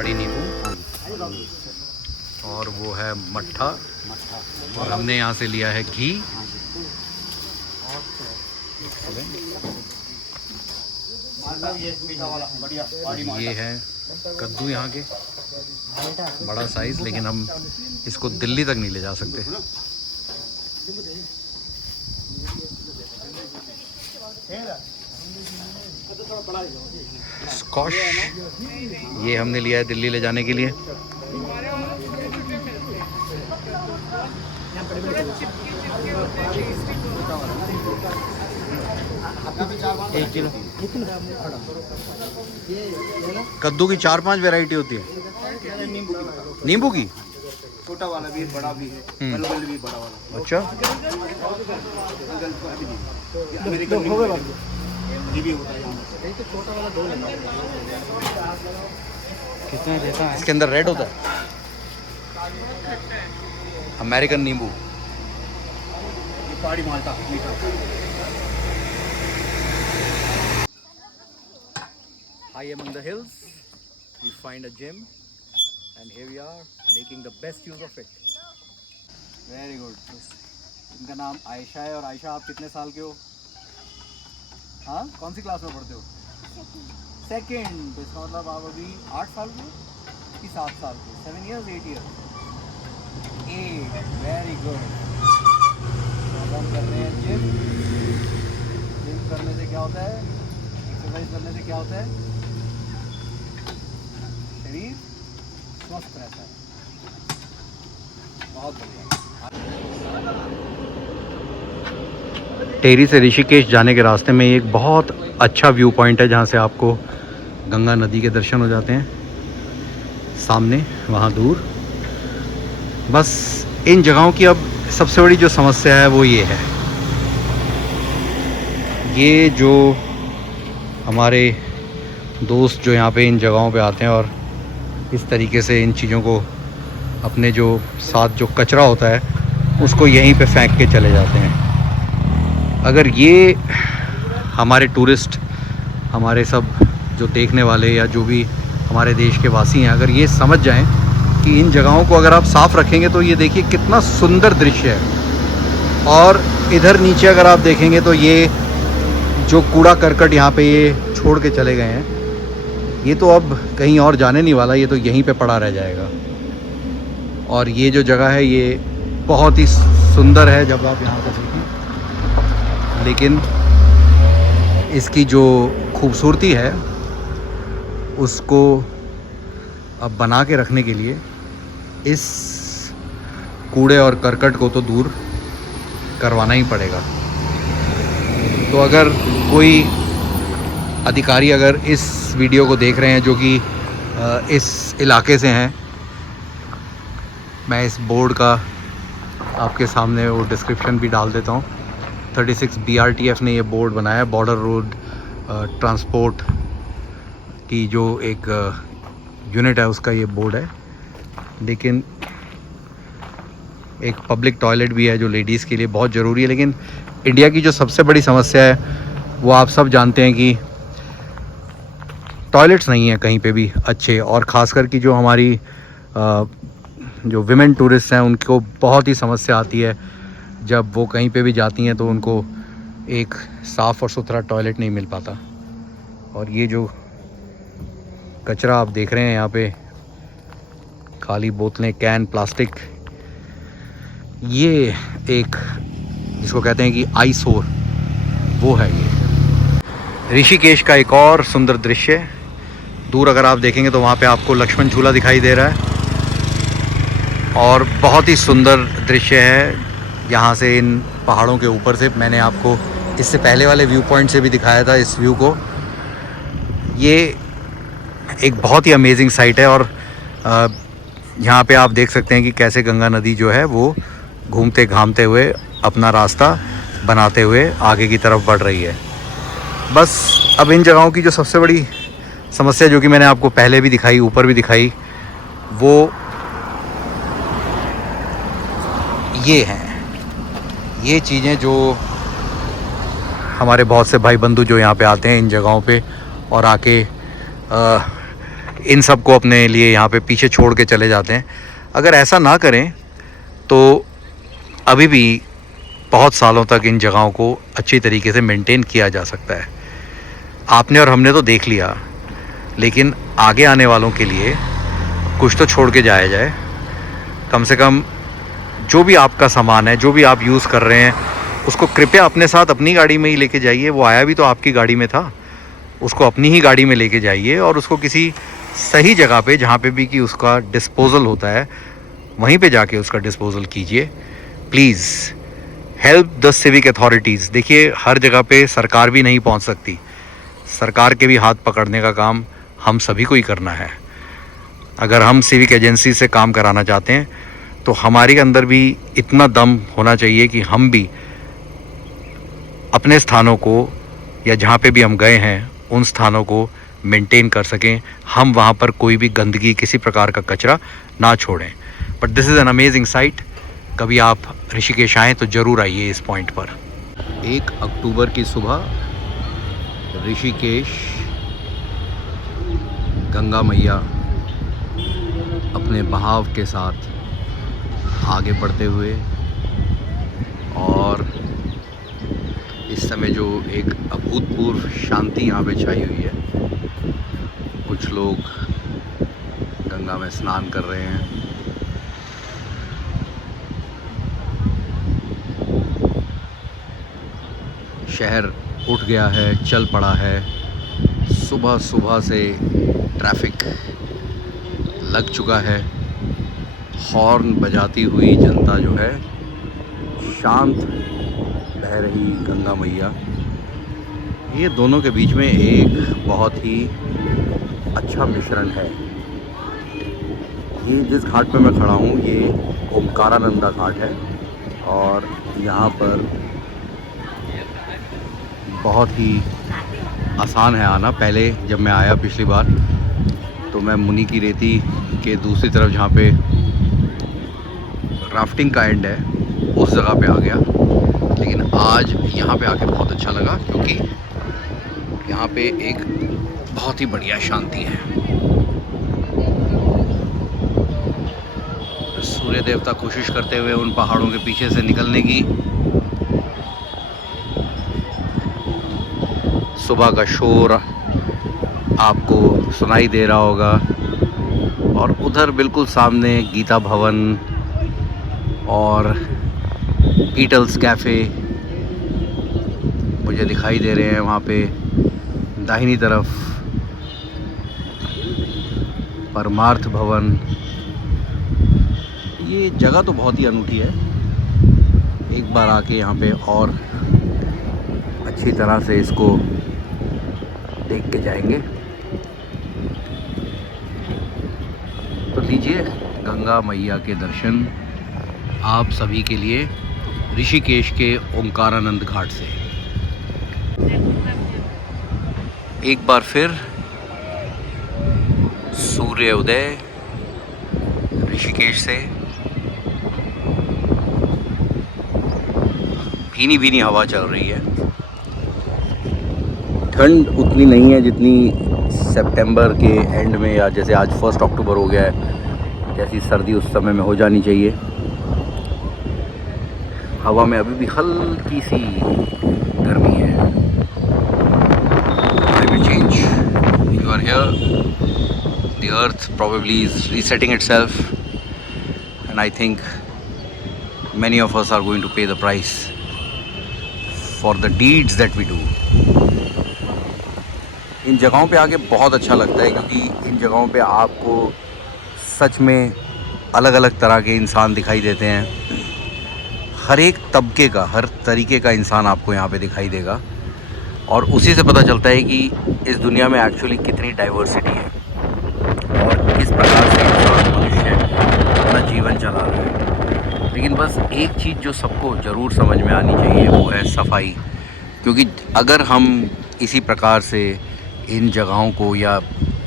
पहाड़ी नींबू और वो है मट्ठा और हमने यहाँ से लिया है घी। ये है कद्दू यहाँ के, बड़ा साइज, लेकिन हम इसको दिल्ली तक नहीं ले जा सकते। स्कॉश ये हमने लिया है दिल्ली ले जाने के लिए। एक किलो कद्दू की 4-5 वैरायटी होती है। नींबू की छोटा वाला भी है, बड़ा भी है, बलबल भी बड़ा वाला। अच्छा, अमेरिकन ये भी होता है। छोटा वाला 2 लेना। कितना देता है? इसके अंदर रेड होता है अमेरिकन नींबू। पहाड़ी माल्टा मीठा। High among the hills, we find a gem, and here we are making the best use of it. Very good. इनका नाम आयशा है। और आयशा, आप कितने साल के हो? हाँ, कौन सी क्लास में पढ़ते हो? सेकेंड। तो इसका मतलब आप अभी 8 साल के हो कि 7 साल के? 7 years, 8 years? 8। Very good. हम कर रहे हैं जिम। जिम करने से क्या होता है? एक्सरसाइज करने से क्या होता है? शरीर स्वस्थ रहता है। बहुत बढ़िया। टेहरी से ऋषिकेश जाने के रास्ते में एक बहुत अच्छा व्यू पॉइंट है जहाँ से आपको गंगा नदी के दर्शन हो जाते हैं सामने वहाँ दूर। बस इन जगहों की अब सबसे बड़ी जो समस्या है वो ये है, ये जो हमारे दोस्त जो यहाँ पे इन जगहों पे आते हैं और इस तरीके से इन चीज़ों को अपने जो साथ जो कचरा होता है उसको यहीं पे फेंक के चले जाते हैं। अगर ये हमारे टूरिस्ट, हमारे सब जो देखने वाले या जो भी हमारे देश के वासी हैं, अगर ये समझ जाएं कि इन जगहों को अगर आप साफ़ रखेंगे तो ये देखिए कितना सुंदर दृश्य है। और इधर नीचे अगर आप देखेंगे तो ये जो कूड़ा करकट यहाँ पे ये छोड़ के चले गए हैं, ये तो अब कहीं और जाने नहीं वाला, ये तो यहीं पे पड़ा रह जाएगा। और ये जो जगह है ये बहुत ही सुंदर है जब आप यहाँ पर देखें, लेकिन इसकी जो खूबसूरती है उसको अब बना के रखने के लिए इस कूड़े और करकट को तो दूर करवाना ही पड़ेगा। तो अगर कोई अधिकारी अगर इस वीडियो को देख रहे हैं जो कि इस इलाके से हैं, मैं इस बोर्ड का आपके सामने वो डिस्क्रिप्शन भी डाल देता हूँ। 36 BRTF ने ये बोर्ड बनाया है, बॉर्डर रोड ट्रांसपोर्ट की जो एक यूनिट है उसका ये बोर्ड है। लेकिन एक पब्लिक टॉयलेट भी है जो लेडीज़ के लिए बहुत ज़रूरी है। लेकिन इंडिया की जो सबसे बड़ी समस्या है वो आप सब जानते हैं कि टॉयलेट्स नहीं है कहीं पे भी अच्छे। और ख़ासकर कि जो हमारी जो विमेन टूरिस्ट हैं उनको बहुत ही समस्या आती है जब वो कहीं पे भी जाती हैं तो उनको एक साफ़ और सुथरा टॉयलेट नहीं मिल पाता। और ये जो कचरा आप देख रहे हैं यहाँ पे, खाली बोतलें, कैन, प्लास्टिक, ये एक जिसको कहते हैं कि आईसोर, वो है ये। ऋषिकेश का एक और सुंदर दृश्य, दूर अगर आप देखेंगे तो वहाँ पे आपको लक्ष्मण झूला दिखाई दे रहा है और बहुत ही सुंदर दृश्य है। यहाँ से इन पहाड़ों के ऊपर से मैंने आपको इससे पहले वाले व्यू पॉइंट से भी दिखाया था इस व्यू को। ये एक बहुत ही अमेजिंग साइट है और यहाँ पे आप देख सकते हैं कि कैसे गंगा नदी जो है वो घूमते घामते हुए अपना रास्ता बनाते हुए आगे की तरफ बढ़ रही है। बस अब इन जगहों की जो सबसे बड़ी समस्या जो कि मैंने आपको पहले भी दिखाई, ऊपर भी दिखाई, वो ये हैं। ये चीज़ें जो हमारे बहुत से भाई बंधु जो यहाँ पे आते हैं इन जगहों पे और आके इन सब को अपने लिए यहाँ पे पीछे छोड़ के चले जाते हैं। अगर ऐसा ना करें तो अभी भी बहुत सालों तक इन जगहों को अच्छी तरीके से मेंटेन किया जा सकता है। आपने और हमने तो देख लिया, लेकिन आगे आने वालों के लिए कुछ तो छोड़ के जाया जाए। कम से कम जो भी आपका सामान है, जो भी आप यूज़ कर रहे हैं, उसको कृपया अपने साथ अपनी गाड़ी में ही लेके जाइए। वो आया भी तो आपकी गाड़ी में था, उसको अपनी ही गाड़ी में लेके जाइए और उसको किसी सही जगह पे, जहाँ पे भी कि उसका डिस्पोज़ल होता है, वहीं पे जाके उसका डिस्पोज़ल कीजिए। Please help the civic authorities. देखिए, हर जगह पे सरकार भी नहीं पहुँच सकती। सरकार के भी हाथ पकड़ने का काम हम सभी को ही करना है। अगर हम सिविक एजेंसी से काम कराना चाहते हैं तो हमारे अंदर भी इतना दम होना चाहिए कि हम भी अपने स्थानों को, या जहाँ पे भी हम गए हैं उन स्थानों को मेंटेन कर सकें। हम वहाँ पर कोई भी गंदगी, किसी प्रकार का कचरा ना छोड़ें। But this is an amazing site. कभी आप ऋषिकेश आएँ तो ज़रूर आइए इस पॉइंट पर। 1 अक्टूबर की सुबह ऋषिकेश गंगा मैया अपने बहाव के साथ आगे बढ़ते हुए, और इस समय जो एक अभूतपूर्व शांति यहाँ पे छाई हुई है। कुछ लोग गंगा में स्नान कर रहे हैं। शहर उठ गया है, चल पड़ा है। सुबह सुबह से ट्रैफिक लग चुका है। हॉर्न बजाती हुई जनता जो है, शांत बह रही गंगा मैया, ये दोनों के बीच में एक बहुत ही अच्छा मिश्रण है। ये जिस घाट पे मैं खड़ा हूँ, ये ओमकारानंदा घाट है, और यहाँ पर बहुत ही आसान है आना। पहले जब मैं आया पिछली बार, तो मैं मुनि की रेती के दूसरी तरफ, जहाँ पे राफ्टिंग का एंड है, उस जगह पे आ गया। लेकिन आज यहाँ पे आके बहुत अच्छा लगा, क्योंकि यहाँ पे एक बहुत ही बढ़िया शांति है। सूर्य देवता कोशिश करते हुए उन पहाड़ों के पीछे से निकलने की। सुबह का शोर आपको सुनाई दे रहा होगा, और उधर बिल्कुल सामने गीता भवन और पीटल्स कैफ़े मुझे दिखाई दे रहे हैं। वहाँ पे दाहिनी तरफ परमार्थ भवन। ये जगह तो बहुत ही अनूठी है। एक बार आके यहाँ पे और अच्छी तरह से इसको देख के जाएंगे। तो लीजिए गंगा मैया के दर्शन आप सभी के लिए ऋषिकेश के ओंकारानंद घाट से। एक बार फिर सूर्य उदय ऋषिकेश से। भीनी भीनी हवा चल रही है। ठंड उतनी नहीं है जितनी सितंबर के एंड में, या जैसे आज 1 अक्टूबर हो गया है, जैसी सर्दी उस समय में हो जानी चाहिए। हवा में अभी भी हल्की सी गर्मी है। Climate change, you are here, the earth probably is resetting itself, and I think many of us are going to pay the price for the deeds that we do. इन जगहों पे आके बहुत अच्छा लगता है, क्योंकि इन जगहों पे आपको सच में अलग अलग तरह के इंसान दिखाई देते हैं। हर एक तबके का, हर तरीके का इंसान आपको यहाँ पे दिखाई देगा, और उसी से पता चलता है कि इस दुनिया में एक्चुअली कितनी डाइवर्सिटी है और किस प्रकार से इंसान, मनुष्य अपना जीवन चला रहा है। लेकिन बस एक चीज़ जो सबको ज़रूर समझ में आनी चाहिए, वो है सफाई। क्योंकि अगर हम इसी प्रकार से इन जगहों को, या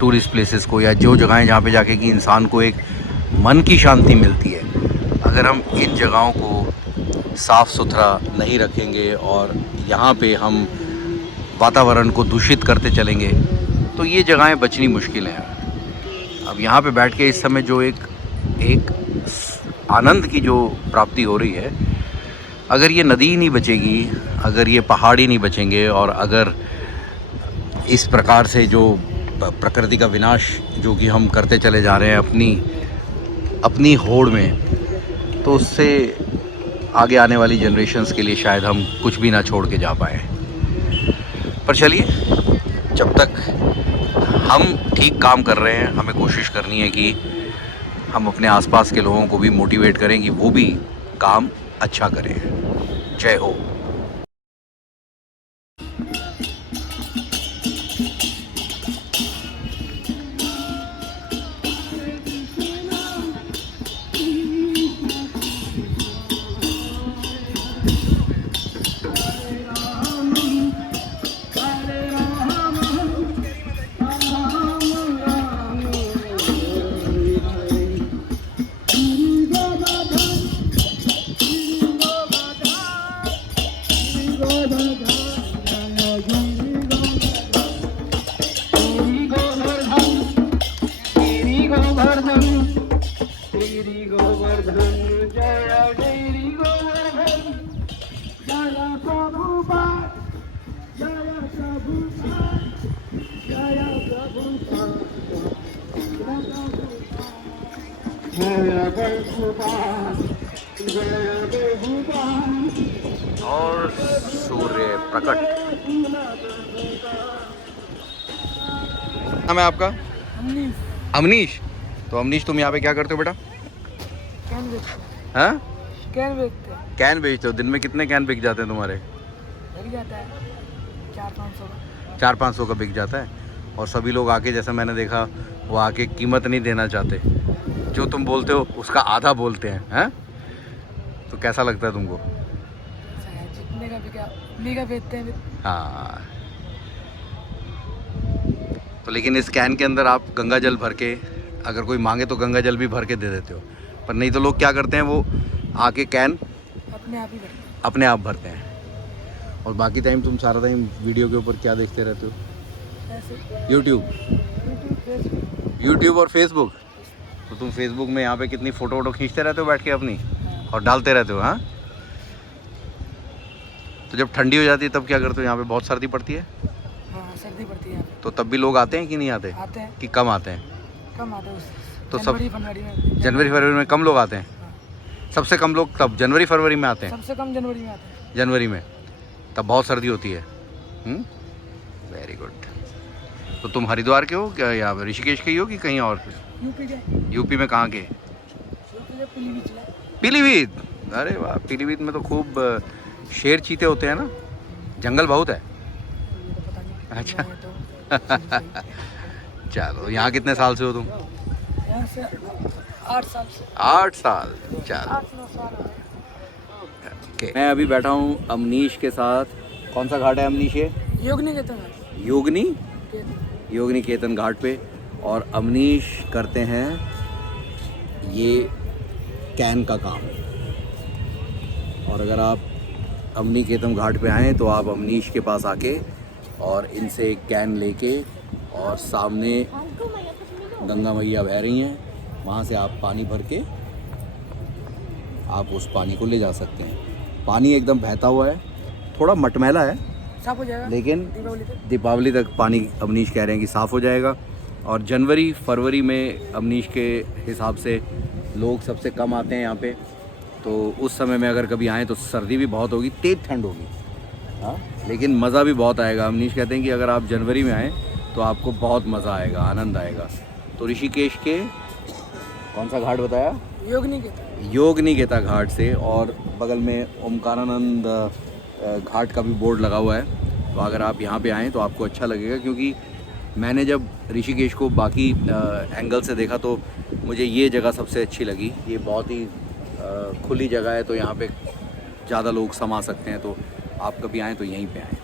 टूरिस्ट प्लेसेस को, या जो जगहें जहाँ पे जाके कि इंसान को एक मन की शांति मिलती है, अगर हम इन जगहों को साफ़ सुथरा नहीं रखेंगे और यहाँ पे हम वातावरण को दूषित करते चलेंगे, तो ये जगहें बचनी मुश्किल हैं। अब यहाँ पे बैठ के इस समय जो एक आनंद की जो प्राप्ति हो रही है, अगर ये नदी नहीं बचेगी, अगर ये पहाड़ ही नहीं बचेंगे, और अगर इस प्रकार से जो प्रकृति का विनाश जो कि हम करते चले जा रहे हैं अपनी होड़ में, तो उससे आगे आने वाली जनरेशन्स के लिए शायद हम कुछ भी ना छोड़ के जा पाए। पर चलिए, जब तक हम ठीक काम कर रहे हैं, हमें कोशिश करनी है कि हम अपने आसपास के लोगों को भी मोटिवेट करें कि वो भी काम अच्छा करें। जय हो। और सूर्य प्रकट। नाम है आपका? अमनीश। तो अमनीश, तुम यहाँ पे क्या करते हो बेटा? कैन बेचते हाँ, कैन बेचते हैं। कैन बेचते हो। दिन में कितने कैन बिक जाते हैं तुम्हारे? लग जाता है 400-500 का। 400-500 का बिक जाता है। और सभी लोग आके, जैसा मैंने देखा, वो आके कीमत नहीं देना चाहते, जो तुम बोलते हो उसका आधा बोलते हैं। तो कैसा लगता है तुमको? जितने का बिका उतने का बेचते हैं। हाँ, तो लेकिन इस कैन के अंदर आप गंगा जल भर के, अगर कोई मांगे तो गंगा जल भी भर के दे देते हो, पर नहीं तो लोग क्या करते हैं, वो आके कैन अपने आप ही भरते हैं। अपने आप भरते हैं। और बाकी टाइम तुम सारा टाइम वीडियो के ऊपर क्या देखते रहते हो? ऐसे यूट्यूब और फेसबुक। तो तुम फेसबुक में यहाँ पे कितनी फ़ोटो खींचते रहते हो बैठ के अपनी, और डालते रहते हो। हाँ, तो जब ठंडी हो जाती है तब क्या करते हो? यहाँ पे बहुत सर्दी पड़ती है। हाँ, सर्दी पड़ती है। तो तब भी लोग आते हैं कि नहीं आते? आते हैं। कि कम आते हैं? कम आते हैं। तो सब जनवरी-फरवरी में। जनवरी-फरवरी में कम लोग आते हैं। हाँ। सबसे कम लोग तब जनवरी-फरवरी में आते हैं। सबसे कम जनवरी में आते हैं। जनवरी में तब बहुत सर्दी होती है। Very good. तो तुम हरिद्वार के हो क्या, या ऋषिकेश के ही हो कि कहीं और? यूपी के। यूपी में कहाँ के? यूपी के पीलीभीत जिला। पीलीभीत। अरे वाह, पीलीभीत में तो खूब शेर चीते होते हैं ना, जंगल बहुत है। ये तो पता नहीं। अच्छा। मैं तो चलो, यहाँ कितने साल से हो तुम? यहाँ से 8 साल से। 8 साल। चलो, 8-9 साल हो गए। मैं अभी बैठा हूँ अमनीश के साथ। कौन सा घाट है अमनीश ये? योगनी कहते हैं। योगिनी केतन घाट पे। और अमनीश करते हैं ये कैन का काम। और अगर आप अमनी केतन घाट पे आएँ तो आप अमनीश के पास आके और इनसे एक कैन लेके, और सामने गंगा मैया बह रही हैं, वहाँ से आप पानी भर के आप उस पानी को ले जा सकते हैं। पानी एकदम बहता हुआ है, थोड़ा मटमैला है, साफ हो जाएगा, लेकिन दीपावली दीपावली तक पानी अमनीश कह रहे हैं कि साफ़ हो जाएगा। और जनवरी फरवरी में अमनीश के हिसाब से लोग सबसे कम आते हैं यहाँ पे। तो उस समय में अगर कभी आएँ तो सर्दी भी बहुत होगी, तेज़ ठंड होगी, हाँ, लेकिन मज़ा भी बहुत आएगा। अमनीश कहते हैं कि अगर आप जनवरी में आएँ तो आपको बहुत मज़ा आएगा, आनंद आएगा। तो ऋषिकेश के कौन सा घाट बताया? योगिनी-केतन घाट से, और बगल में ओमकारानंद घाट का भी बोर्ड लगा हुआ है। तो अगर आप यहाँ पे आएँ तो आपको अच्छा लगेगा, क्योंकि मैंने जब ऋषिकेश को बाकी एंगल से देखा तो मुझे ये जगह सबसे अच्छी लगी। ये बहुत ही खुली जगह है, तो यहाँ पे ज़्यादा लोग समा सकते हैं। तो आप कभी आएँ तो यहीं पे आएँ।